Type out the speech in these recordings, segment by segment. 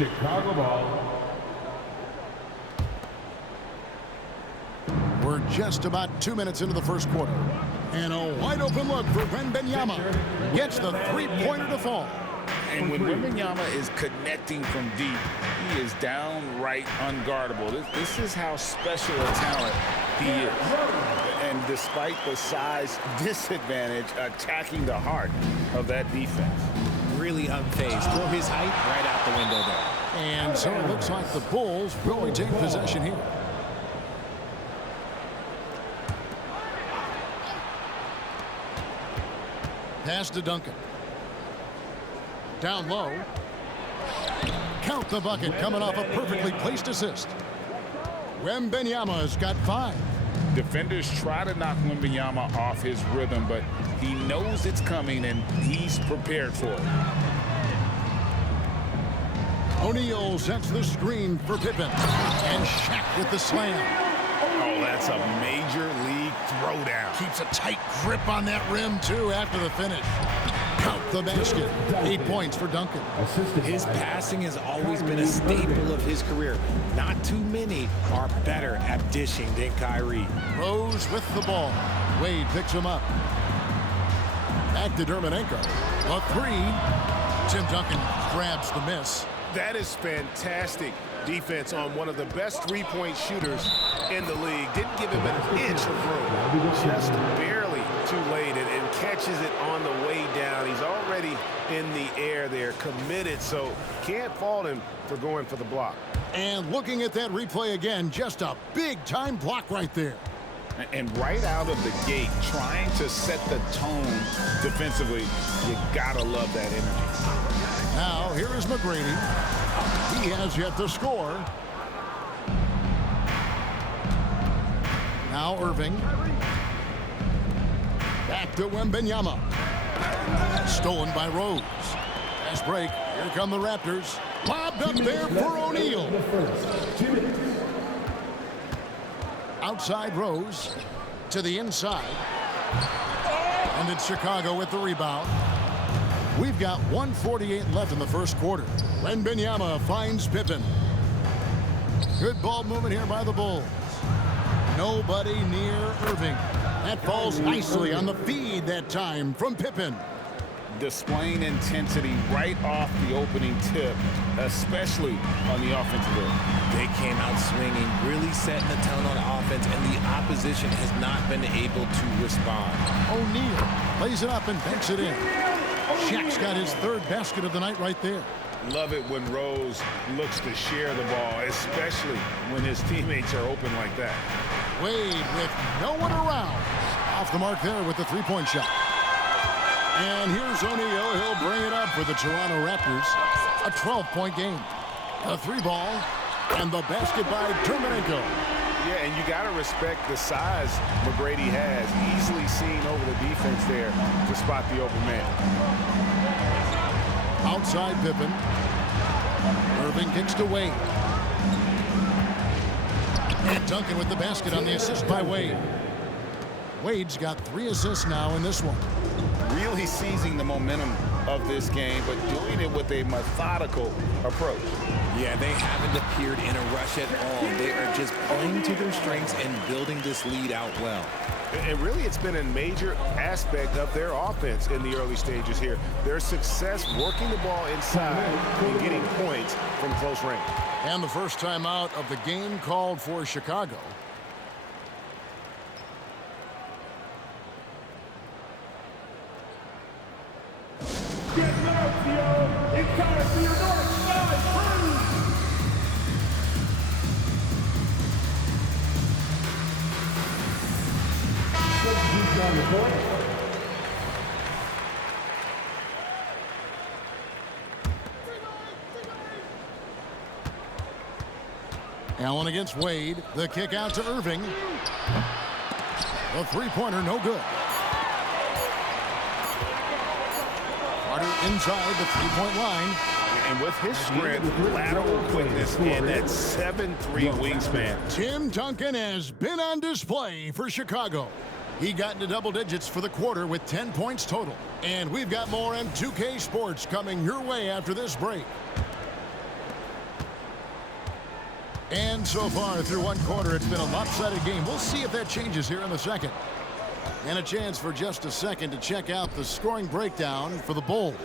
Chicago ball. We're just about 2 minutes into the first quarter. And a wide open look for Wembanyama. Gets the three-pointer to fall. And when Wembanyama is connecting from deep, he is downright unguardable. This is how special a talent he is. And despite the size disadvantage, attacking the heart of that defense. Really unfazed. Throw his height right out the window there. And so it looks like the Bulls will retain possession here. Pass to Duncan. Down low. Count the bucket coming off a perfectly placed assist. Wembanyama's got 5. Defenders try to knock Wembanyama off his rhythm, but he knows it's coming and he's prepared for it. O'Neal sets the screen for Pippen. And Shaq with the slam. Oh, that's a major league throwdown. Keeps a tight grip on that rim, too, after the finish. Count the basket. 8 points for Duncan. His passing has always been a staple of his career. Not too many are better at dishing than Kyrie. Rose with the ball. Wade picks him up. Back to Dermonenko. A 3. Tim Duncan grabs the miss. That is fantastic defense on one of the best three-point shooters in the league. Didn't give him an inch of room. Just barely too late and catches it on the way down. He's already in the air there, committed, so can't fault him for going for the block. And looking at that replay again, just a big-time block right there. And right out of the gate, trying to set the tone defensively, you gotta love that energy. Now, here is McGrady. He has yet to score. Now Irving. Back to Wembanyama. Stolen by Rose. Fast break. Here come the Raptors. Lobbed up there for O'Neal. Outside Rose. To the inside. And it's Chicago with the rebound. We've got 1:48 left in the first quarter. Wembanyama finds Pippen. Good ball movement here by the Bulls. Nobody near Irving. That falls nicely on the feed that time from Pippen. Displaying intensity right off the opening tip, especially on the offensive end. They came out swinging, really setting the tone on offense, and the opposition has not been able to respond. O'Neal lays it up and banks it in. Shaq's got his 3rd basket of the night right there. Love it when Rose looks to share the ball, especially when his teammates are open like that. Wade with no one around. Off the mark there with the three-point shot. And here's O'Neal. He'll bring it up for the Toronto Raptors. A 12-point game. A 3-ball. And the basket by Dermonenko. Yeah, and you got to respect the size McGrady has. Easily seen over the defense there to spot the open man. Outside Pippen. Irving kicks to Wade. And Duncan with the basket on the assist by Wade. Wade's got 3 assists now in this one. Really seizing the momentum of this game, but doing it with a methodical approach. Yeah, they haven't appeared in a rush at all. They are just playing to their strengths and building this lead out well. And really, it's been a major aspect of their offense in the early stages here. Their success working the ball inside and getting points from close range. And the first time out of the game called for Chicago. Get out, Theo. It's time for your North Side Crew. Substitute on the court. Allen against Wade. The kick out to Irving. The three-pointer, no good. Carter inside the three-point line. And with his strength, lateral quickness, and that 7'3" wingspan. Tim Duncan has been on display for Chicago. He got into double digits for the quarter with 10 points total. And we've got more M2K Sports coming your way after this break. And so far through one quarter, it's been a lopsided game. We'll see if that changes here in the second. And a chance for just a second to check out the scoring breakdown for the Bulls.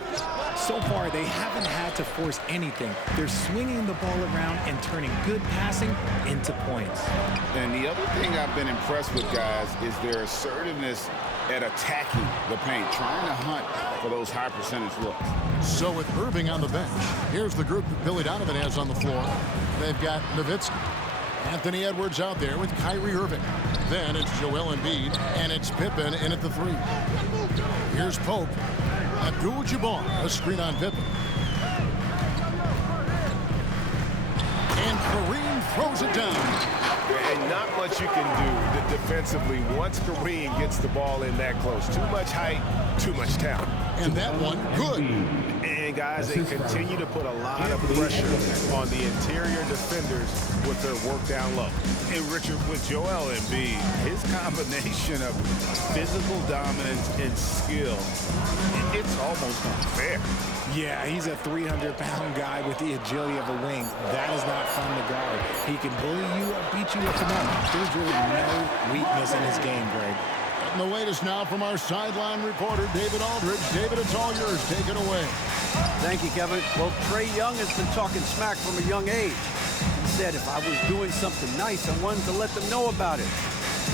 So far, they haven't had to force anything. They're swinging the ball around and turning good passing into points. And the other thing I've been impressed with, guys, is their assertiveness at attacking the paint, trying to hunt for those high percentage looks. So with Irving on the bench, here's the group that Billy Donovan has on the floor. They've got Nowitzki, Anthony Edwards out there with Kyrie Irving. Then it's Joel Embiid, and it's Pippen in at the 3. Here's Pope. Abdul-Jabbar, a screen on Pippen. And Kareem throws it down. And not much you can do defensively once Kareem gets the ball in that close. Too much height, too much talent. And that one, good. And, guys, they continue to put a lot of pressure on the interior defenders with their work down low. And, Richard, with Joel Embiid, his combination of physical dominance and skill, it's almost unfair. Yeah, he's a 300-pound guy with the agility of a wing. That is not fun to guard. He can bully you or beat you up and up. There's really no weakness in his game, Greg. And the latest now from our sideline reporter, David Aldridge. David, it's all yours. Take it away. Thank you, Kevin. Well, Trae Young has been talking smack from a young age. He said if I was doing something nice, I wanted to let them know about it.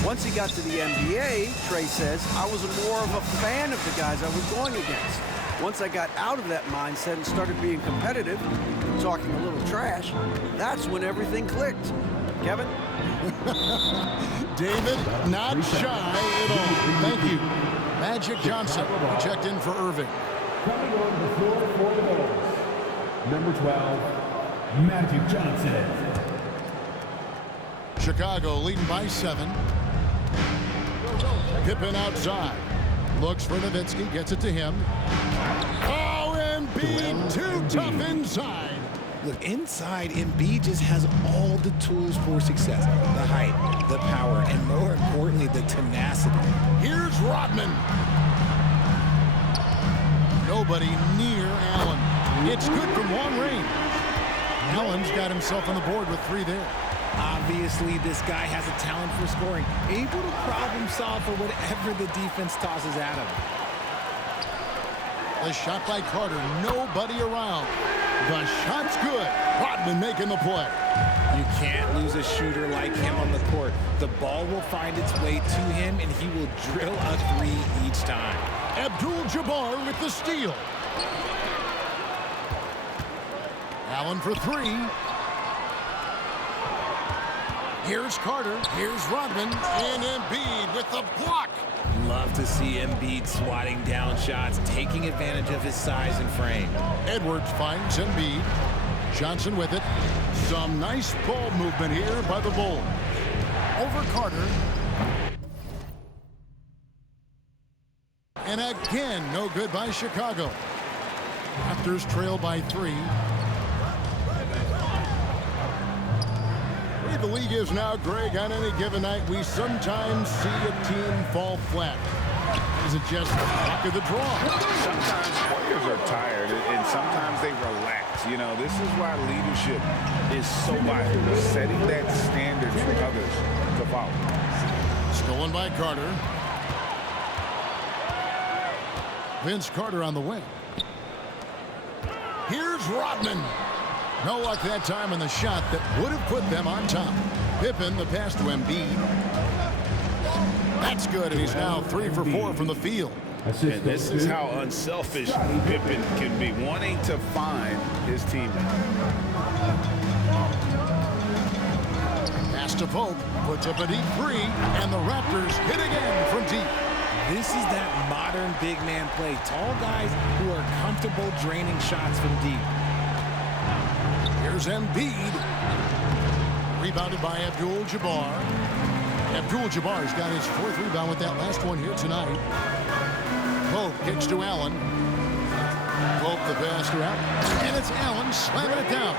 Once he got to the NBA, Trae says, I was more of a fan of the guys I was going against. Once I got out of that mindset and started being competitive, talking a little trash, that's when everything clicked. Kevin? David, not shy at all. Thank you. Magic Johnson checked in for Irving. Coming on the floor for the Bulls, number 12, Magic Johnson. Chicago leading by 7. Pippen outside. Looks for Nowitzki, gets it to him. Oh, Embiid, too tough inside. Look, inside, Embiid just has all the tools for success. The height, the power, and more importantly, the tenacity. Here's Rodman. Nobody near Allen. It's good from long range. Allen's got himself on the board with 3 there. Obviously, this guy has a talent for scoring, able to problem solve for whatever the defense tosses at him. The shot by Carter, nobody around. The shot's good. Rodman making the play. You can't lose a shooter like him on the court. The ball will find its way to him, and he will drill a 3 each time. Abdul-Jabbar with the steal. Allen for 3. Here's Carter. Here's Rodman. And Embiid with the block. Love to see Embiid swatting down shots, taking advantage of his size and frame. Edwards finds Embiid. Johnson with it. Some nice ball movement here by the Bulls. Over Carter. And again, no good by Chicago. Raptors trail by 3. The league is now, Greg, on any given night, we sometimes see a team fall flat. Is it just luck of the draw? Sometimes players are tired, and sometimes they relax. You know, this is why leadership is so vital. Setting that standard for others to follow. Stolen by Carter. Vince Carter on the wing. Here's Rodman. No luck that time on the shot that would have put them on top. Pippen, the pass to Embiid. That's good, and he's now 3 for 4 from the field. And this is how unselfish Pippen can be, wanting to find his teammate. Pass to Pope, puts up a deep 3, and the Raptors hit again from deep. This is that modern big man play. Tall guys who are comfortable draining shots from deep. Here's Embiid. Rebounded by Abdul-Jabbar. Abdul-Jabbar's got his 4th rebound with that last one here tonight. Pope kicks to Allen. Pope the pass to Allen. And it's Allen slamming it down.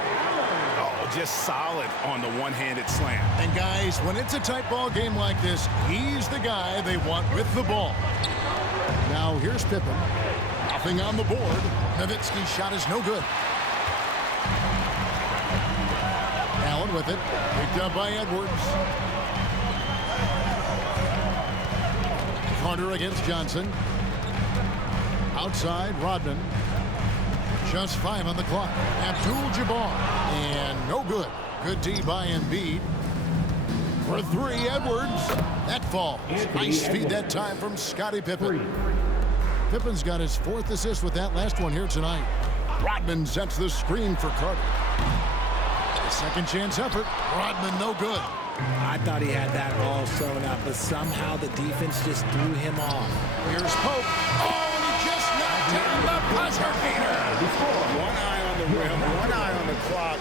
Oh, just solid on the one-handed slam. And guys, when it's a tight ball game like this, he's the guy they want with the ball. Now here's Pippen. Nothing on the board. Nowitzki's shot is no good. Allen with it. Picked up by Edwards. Carter against Johnson. Outside, Rodman. Just 5 on the clock. Abdul-Jabbar. And no good. Good D by Embiid. For 3, Edwards. That falls. Nice feed that time from Scottie Pippen. Pippen's got his 4th assist with that last one here tonight. Rodman sets the screen for Carter. A second chance effort. Rodman no good. I thought he had that all sewn up, but somehow the defense just threw him off. Here's Pope. Oh, and he just knocked down the buzzer beater. One eye on the rim, one eye on the clock.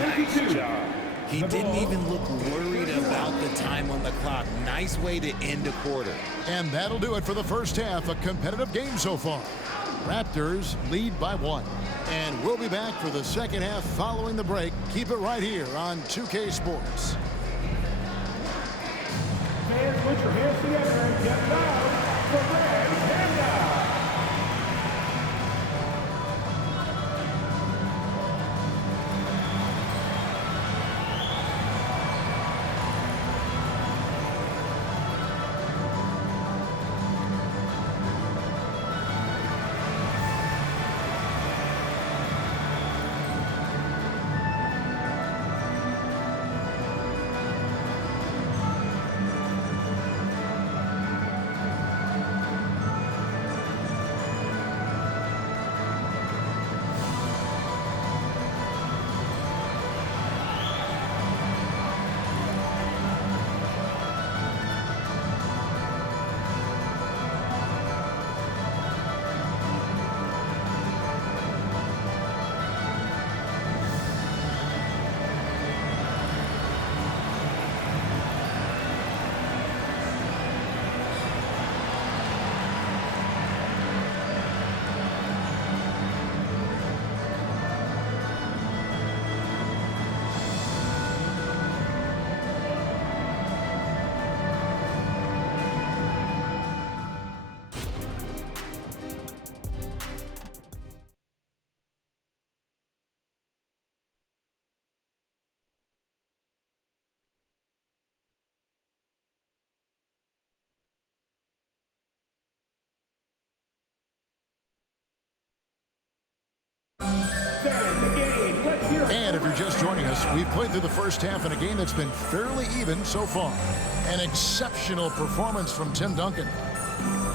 Nice job. He didn't even look worried about the time on the clock. Nice way to end a quarter. And that'll do it for the first half. A competitive game so far. Raptors lead by 1. And we'll be back for the second half following the break. Keep it right here on 2K Sports. Fans, put your hands together and get loud for Red Panda. And if you're just joining us, we've played through the first half in a game that's been fairly even so far. An exceptional performance from Tim Duncan.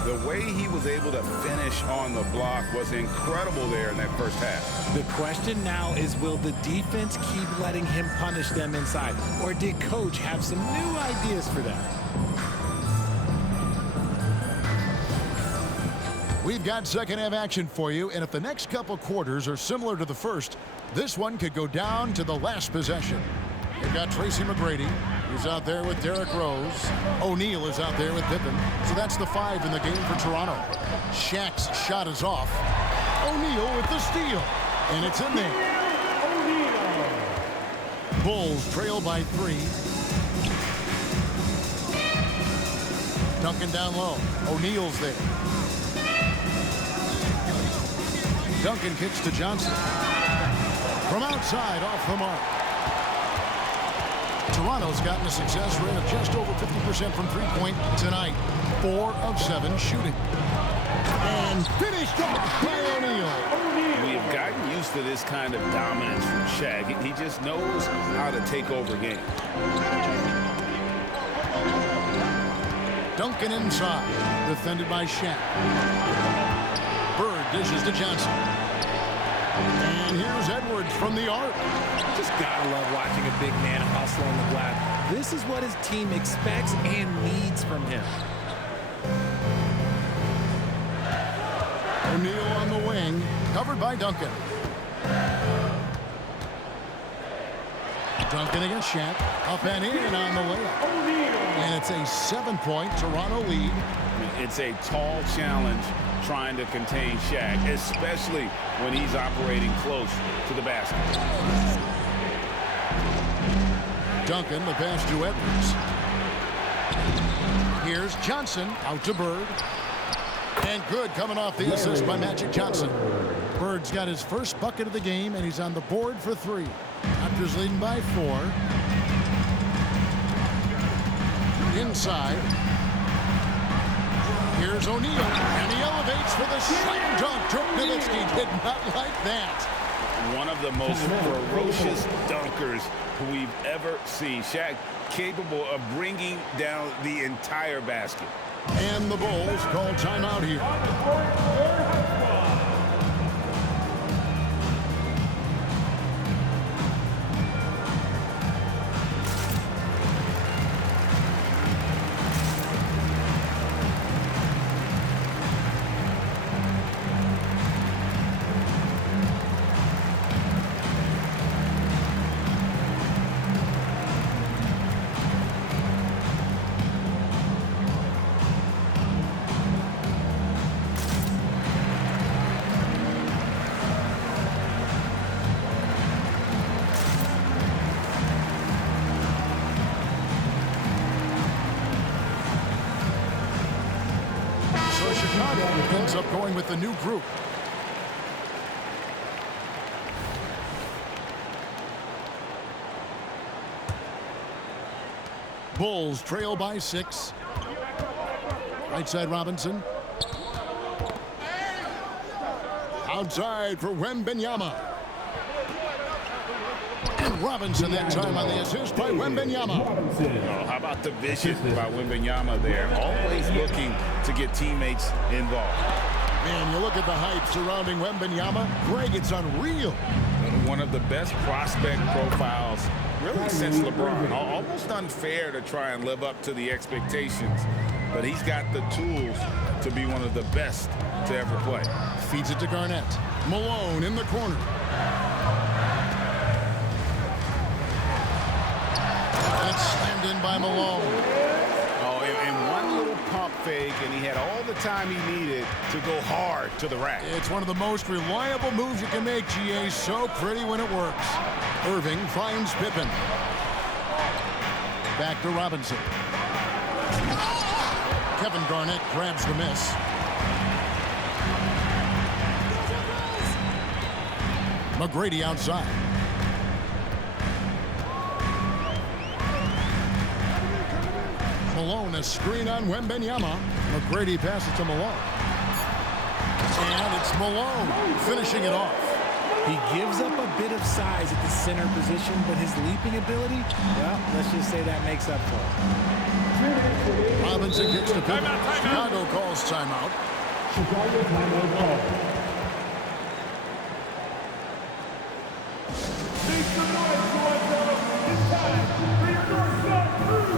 The way he was able to finish on the block was incredible there in that first half. The question now is, will the defense keep letting him punish them inside? Or did Coach have some new ideas for them? We've got second half action for you, and if the next couple quarters are similar to the first, this one could go down to the last possession. They've got Tracy McGrady. He's out there with Derrick Rose. O'Neal is out there with Pippen. So that's the 5 in the game for Toronto. Shaq's shot is off. O'Neal with the steal. And it's in there. Bulls trail by 3. Duncan down low. O'Neal's there. Duncan kicks to Johnson. From outside, off the mark. Toronto's gotten a success rate of just over 50% from three-point tonight. 4 of 7 shooting. And finished off by O'Neal. We've gotten used to this kind of dominance from Shaq. He just knows how to take over games. Duncan inside, defended by Shaq. Bird dishes to Johnson. And here's Edwards from the arc. Just gotta love watching a big man hustle on the glass. This is what his team expects and needs from him. O'Neal on the wing, covered by Duncan. Duncan against Shaq, up and in on the layup. And it's a 7-point Toronto lead. It's a tall challenge trying to contain Shaq, especially when he's operating close to the basket. Duncan, the pass to Edwards. Here's Johnson, out to Bird. And good coming off the assist by Magic Johnson. Bird's got his first bucket of the game, and he's on the board for 3. After Raptors leading by 4. Inside. Here's O'Neal, and he elevates for the slam dunk. Dirk Nowitzki did not like that. One of the most ferocious dunkers we've ever seen. Shaq capable of bringing down the entire basket. And the Bulls call timeout here. Chicago ends up going with the new group. Bulls trail by 6. Right side Robinson. Outside for Wembanyama. And Robinson that time on the assist by Wembanyama. Oh, how about the vision by Wembanyama there? Always looking to get teammates involved. Man, you look at the hype surrounding Wembanyama. Greg, it's unreal. One of the best prospect profiles really since LeBron. Almost unfair to try and live up to the expectations, but he's got the tools to be one of the best to ever play. Feeds it to Garnett. Malone in the corner. That's slammed in by Malone. Oh, and one little pump fake, and he had all the time he needed to go hard to the rack. It's one of the most reliable moves you can make, GA. So pretty when it works. Irving finds Pippen. Back to Robinson. Kevin Garnett grabs the miss. McGrady outside. Malone, a screen on Wembanyama. McGrady passes to Malone. And it's Malone finishing it off. He gives up a bit of size at the center position, but his leaping ability, well, let's just say that makes up for it. Robinson gets to Pippen. Chicago calls timeout. Chicago timeout call. Make some noise, Toronto. It's time for your North-South crew.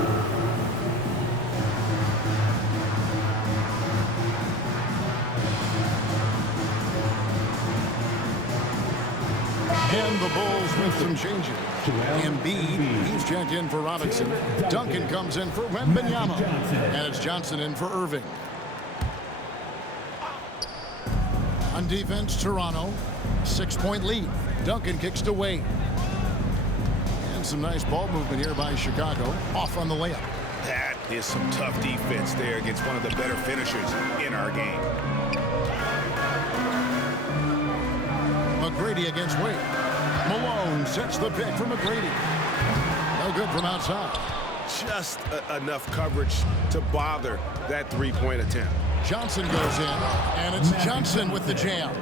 And the Bulls with some changes. Embiid, he's checked in for Robinson. Duncan comes in for Wembanyama. And it's Johnson in for Irving. On defense, Toronto. 6-point lead. Duncan kicks to Wade. And some nice ball movement here by Chicago. Off on the layup. That is some tough defense there against one of the better finishers in our game. McGrady against Wade. Malone sets the pick for McGrady. No good from outside. Just enough coverage to bother that three-point attempt. Johnson goes in, and it's Johnson with the jam.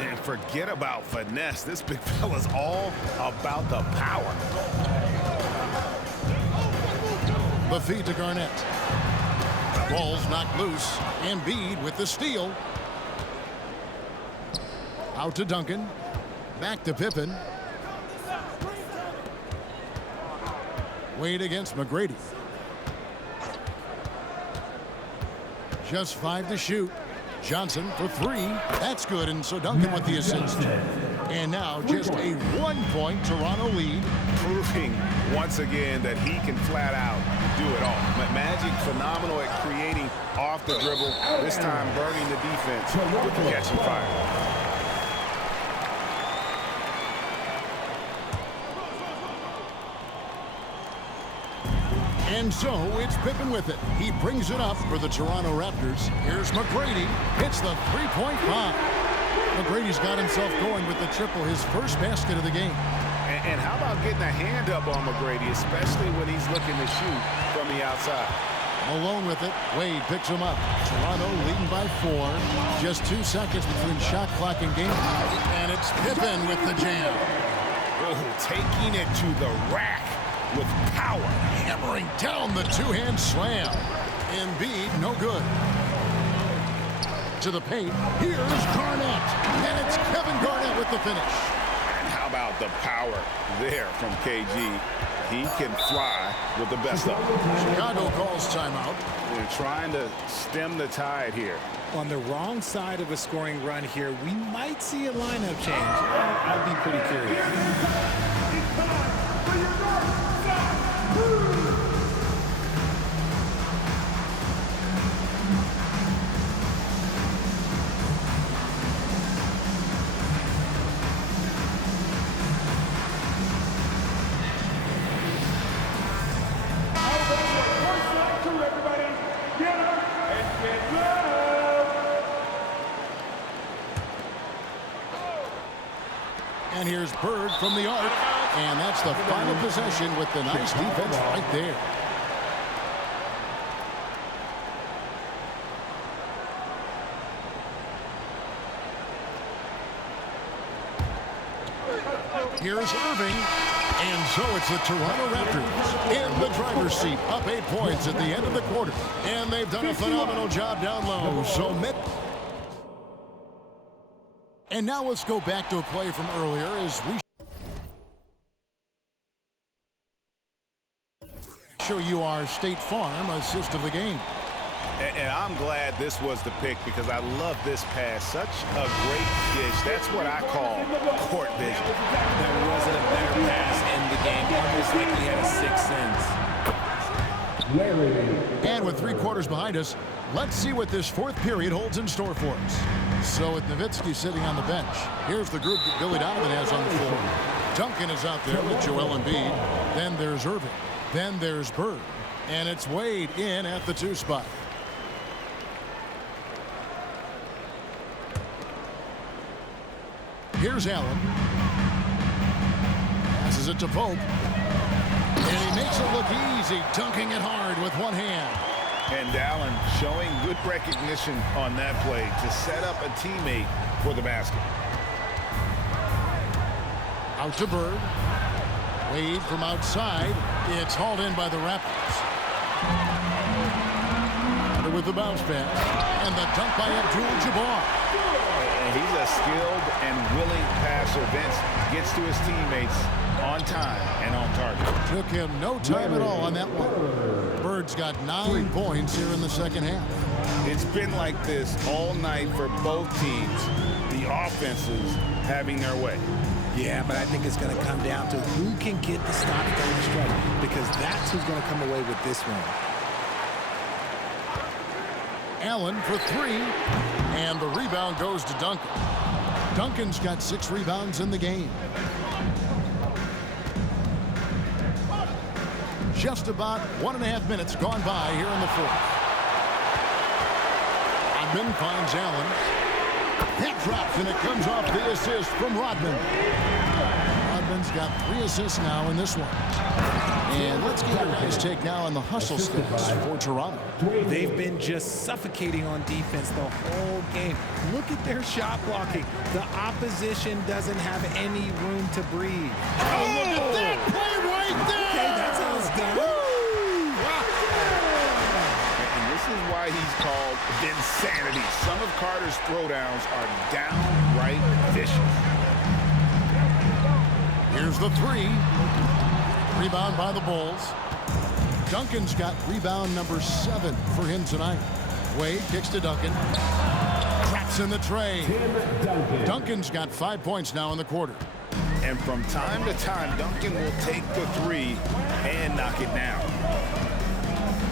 And forget about finesse. This big fella's all about the power. The feed to Garnett. Ball's knocked loose. Embiid with the steal. Out to Duncan. Back to Pippen. Wade against McGrady. Just 5 to shoot. Johnson for 3. That's good, and so Duncan with the assist. And now just a 1-point Toronto lead. Proving once again that he can flat out do it all. Magic phenomenal at creating off the dribble. This time burning the defense with the catching fire. And so it's Pippen with it. He brings it up for the Toronto Raptors. Here's McGrady. Hits the three-point bomb. McGrady's got himself going with the triple, his first basket of the game. And how about getting a hand up on McGrady, especially when he's looking to shoot from the outside? Malone with it. Wade picks him up. Toronto leading by 4. Just 2 seconds between shot clock and game time. And it's Pippen with the jam. Oh, taking it to the rack with power. Hammering down the two-hand slam. Embiid, no good. To the paint. Here's Garnett. And it's Kevin Garnett with the finish. And how about the power there from KG? He can fly with the best of them. Chicago calls timeout. They're trying to stem the tide here. On the wrong side of a scoring run here, we might see a lineup change. I'd be pretty curious. And here's Bird from the arc. And that's the final possession with the nice defense right there. Here's Irving. And so it's the Toronto Raptors in the driver's seat, up 8 points at the end of the quarter. And they've done a phenomenal job down low. So and now let's go back to a play from earlier as we show you our State Farm assist of the game. And I'm glad this was the pick because I love this pass. Such a great dish. That's what I call court vision. There wasn't a better pass in the game. Almost like he had a sixth sense. And with 3 quarters behind us, let's see what this 4th period holds in store for us. So with Nowitzki sitting on the bench, here's the group that Billy Donovan has on the floor. Duncan is out there with Joel Embiid. Then there's Irving. Then there's Bird. And it's Wade in at the 2 spot. Here's Allen. Passes it to Pope. And he makes it look easy, dunking it hard with one hand. And Allen showing good recognition on that play to set up a teammate for the basket. Out to Bird. Wade from outside. It's hauled in by the Raptors. Under with the bounce pass. And the dunk by Abdul-Jabbar. He's a skilled and willing passer. Vince gets to his teammates on time and on target. Took him no time at all on that one. Bird's got 9 points here in the second half. It's been like this all night for both teams. The offenses having their way. Yeah, but I think it's going to come down to who can get the stop down the stretch, because that's who's going to come away with this one. Allen for 3, and the rebound goes to Duncan. Duncan's got 6 rebounds in the game. Just about 1.5 minutes gone by here in the 4th. Rodman finds Allen. That drops, and it comes off the assist from Rodman. Rodman's got 3 assists now in this one. And let's get your guys' take now on the hustle stats for Toronto. They've been just suffocating on defense the whole game. Look at their shot blocking. The opposition doesn't have any room to breathe. Oh, look at that play right there! Okay, that's how it's done. And this is why he's called Vinsanity. Some of Carter's throwdowns are downright vicious. Here's the 3. Rebound by the Bulls. Duncan's got rebound number 7 for him tonight. Wade kicks to Duncan. Traps in the tray. Duncan's got 5 points now in the quarter. And from time to time, Duncan will take the 3 and knock it down.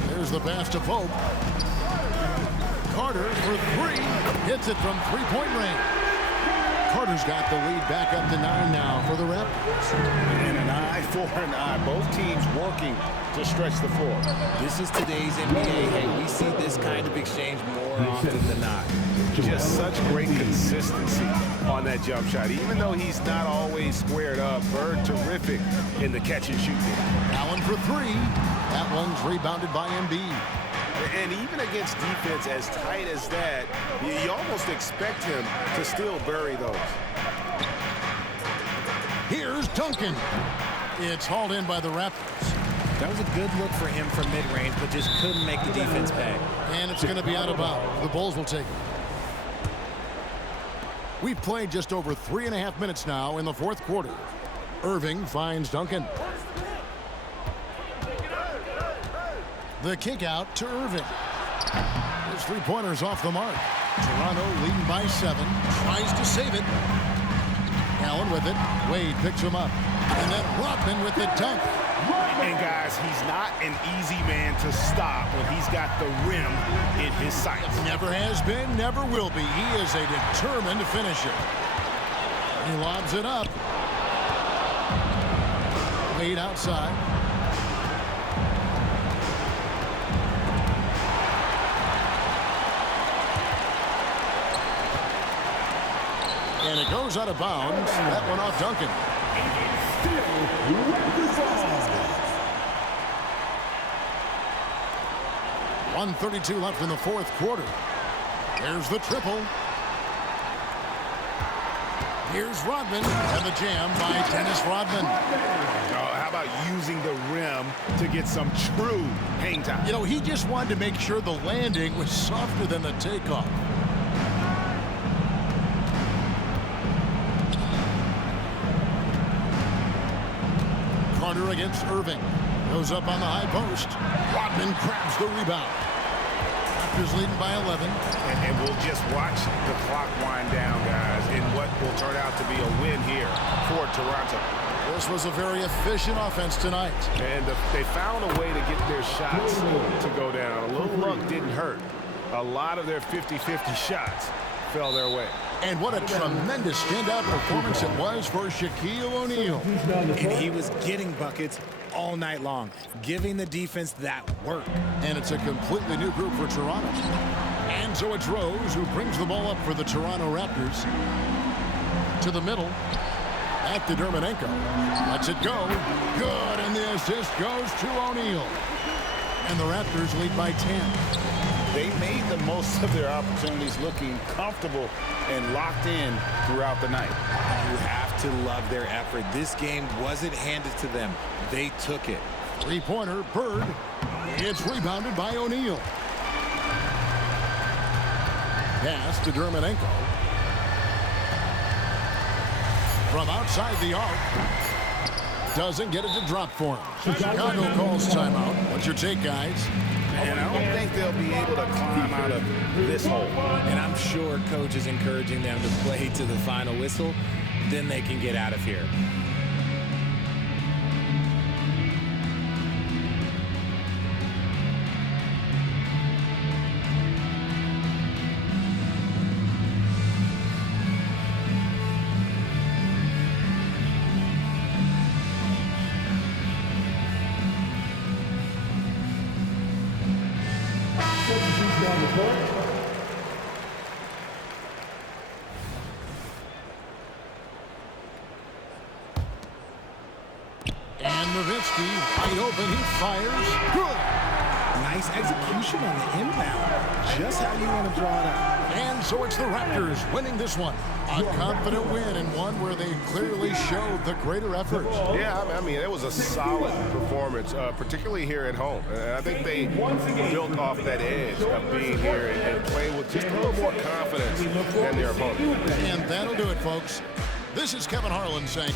There's the pass to Pope. Carter for 3. Hits it from 3-point range. Carter's got the lead back up to 9 now for the Raptors. And an eye for and I. Both teams working to stretch the floor. This is today's NBA. Hey, we see this kind of exchange more often than not. Just such great consistency on that jump shot. Even though he's not always squared up, Bird terrific in the catch and shoot game. Allen for three. That one's rebounded by Embiid. And even against defense as tight as that, you almost expect him to still bury those. Here's Duncan. It's hauled in by the Raptors. That was a good look for him from mid-range, but just couldn't make the defense pay. And it's going to be out of bounds. The Bulls will take it. We've played just over 3.5 minutes now in the fourth quarter. Irving finds Duncan. The kick out to Irving. His three-pointers off the mark. Toronto leading by 7. Tries to save it. Allen with it. Wade picks him up. And then Rodman with the dunk. And guys, he's not an easy man to stop when he's got the rim in his sights. Never has been, never will be. He is a determined finisher. He lobs it up. Wade outside. And it goes out of bounds. That one off Duncan. 1:32 left in the fourth quarter. There's the triple. Here's Rodman, and the jam by Dennis Rodman. How about using the rim to get some true hang time? You know, he just wanted to make sure the landing was softer than the takeoff. Carter against Irving. Goes up on the high post. Rodman grabs the rebound. Raptors leading by 11. And we'll just watch the clock wind down, guys, in what will turn out to be a win here for Toronto. This was a very efficient offense tonight. And they found a way to get their shots to go down. A little luck didn't hurt. A lot of their 50-50 shots fell their way. And what a tremendous standout performance it was for Shaquille O'Neal. And he was getting buckets all night long, giving the defense that work. And it's a completely new group for Toronto. And so it's Rose who brings the ball up for the Toronto Raptors. To the middle. Back to Dermonenko. Lets it go. Good, and the assist goes to O'Neal. And the Raptors lead by 10. They made the most of their opportunities, looking comfortable and locked in throughout the night. You have to love their effort. This game wasn't handed to them. They took it. Three-pointer, Bird. It's rebounded by O'Neal. Pass to Dermonenko. From outside the arc. Doesn't get it to drop for him. Chicago calls timeout. What's your take, guys? And I don't think they'll be able to climb out of this hole. And I'm sure coach is encouraging them to play to the final whistle. Then they can get out of here. And Nowitzki, wide open, he fires. Good. Nice execution on the inbound. Just how you want to draw it up. And so it's the Raptors winning this one. A confident win and one where they clearly showed the greater effort. Yeah, I mean, it was a solid performance, particularly here at home. And I think they built off that edge of being here and playing with just a little more confidence than their opponent. And that'll do it, folks. This is Kevin Harlan saying